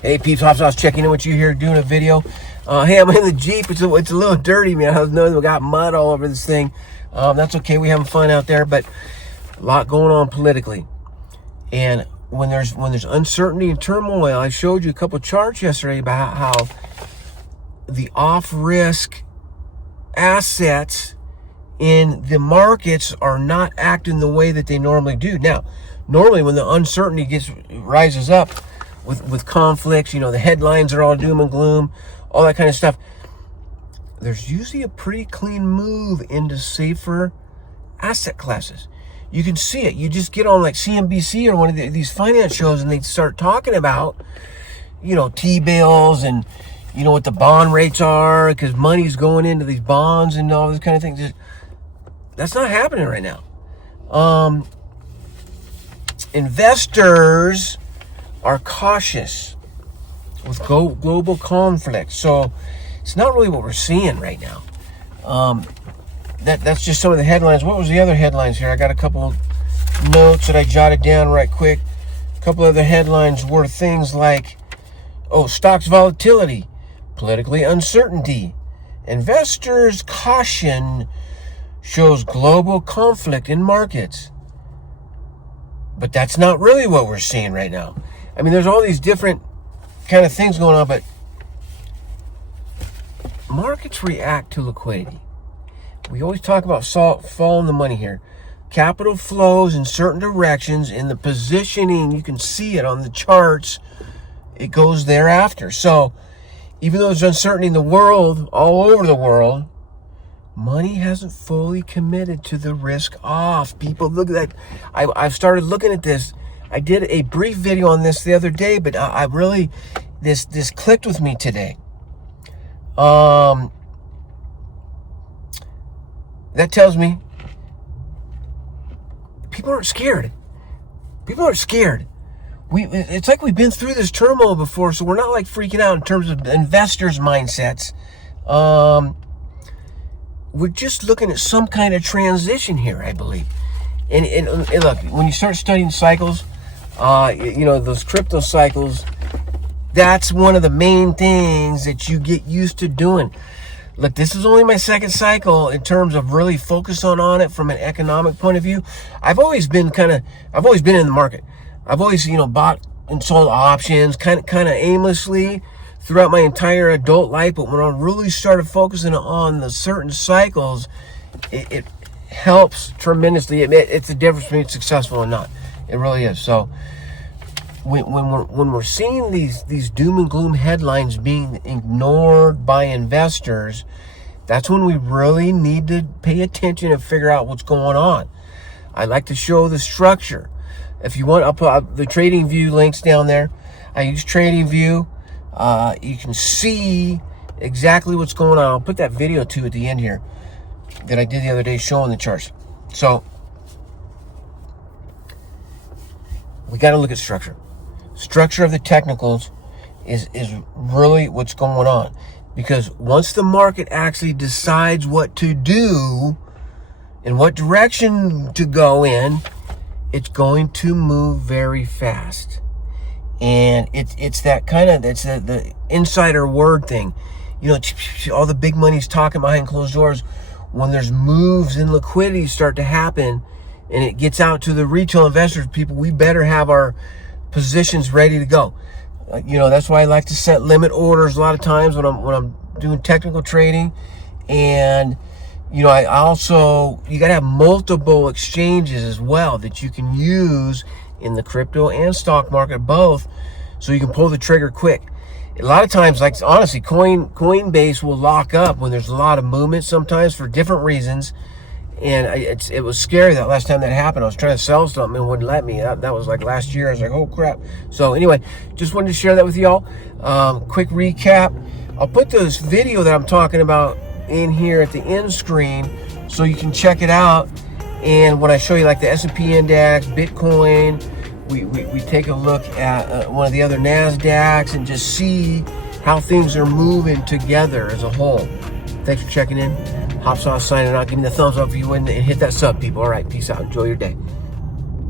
Hey peeps, Hop Sauce checking in with you here, doing a video. Hey, I'm in the Jeep. It's a little dirty, man. I was knowing we got mud all over this thing. That's okay. We having fun out there, but a lot going on politically. And when there's uncertainty and turmoil, I showed you a couple charts yesterday about how the off-risk assets in the markets are not acting the way that they normally do. Now, normally when the uncertainty rises up with conflicts, you know, the headlines are all doom and gloom, all that kind of stuff, there's usually a pretty clean move into safer asset classes. You can see it. You just get on like CNBC or one of these finance shows and they start talking about, you know, T-bills and, you know, what the bond rates are because money's going into these bonds and all this kind of things. That's not happening right now. Investors are cautious with global conflict. So it's not really what we're seeing right now. That's just some of the headlines. What was the other headlines here? I got a couple notes that I jotted down right quick. A couple other headlines were things like, stocks volatility, politically uncertainty, investors caution shows global conflict in markets. But that's not really what we're seeing right now. I mean, there's all these different kind of things going on, but markets react to liquidity. We always talk about following the money here. Capital flows in certain directions, in the positioning, you can see it on the charts, it goes thereafter. So even though there's uncertainty in the world, all over the world, money hasn't fully committed to the risk off. People look at that. I've started looking at this. I did a brief video on this the other day, but I really, this clicked with me today. That tells me people aren't scared. People aren't scared. It's like we've been through this turmoil before, so we're not like freaking out in terms of investors' mindsets. We're just looking at some kind of transition here, I believe. And look, when you start studying cycles, you know, those crypto cycles, that's one of the main things that you get used to doing. Look, this is only my second cycle in terms of really focus on it from an economic point of view. I've always been in the market. I've always, you know, bought and sold options kind of aimlessly throughout my entire adult life. But when I really started focusing on the certain cycles, it helps tremendously. It's the difference between successful and not. It really is. So when we're seeing these doom and gloom headlines being ignored by investors, that's when we really need to pay attention and figure out what's going on. I like to show the structure. If you want, I'll put the TradingView links down there. I use TradingView. You can see exactly what's going on. I'll put that video too at the end here that I did the other day showing the charts. So we got to look at structure. Structure of the technicals is really what's going on, because once the market actually decides what to do and what direction to go in, it's going to move very fast. And it's that kind of, that's the insider word thing. You know, all the big money's talking behind closed doors. When there's moves in liquidity start to happen and it gets out to the retail investors, people, we better have our positions ready to go. You know, that's why I like to set limit orders a lot of times when I'm doing technical trading. And, you know, I also, you got to have multiple exchanges as well that you can use in the crypto and stock market, both, so you can pull the trigger quick. A lot of times, like honestly, Coinbase will lock up when there's a lot of movement sometimes for different reasons. And it was scary that last time that happened. I was trying to sell something and it wouldn't let me. That was like last year. I was like, oh crap. So anyway, just wanted to share that with y'all. Quick recap. I'll put this video that I'm talking about in here at the end screen so you can check it out. And when I show you like the S&P index, Bitcoin, we take a look at one of the other NASDAQs and just see how things are moving together as a whole. Thanks for checking in. Hop Sauce signing out. Give me the thumbs up if you wouldn't, and hit that sub, people. All right, peace out. Enjoy your day.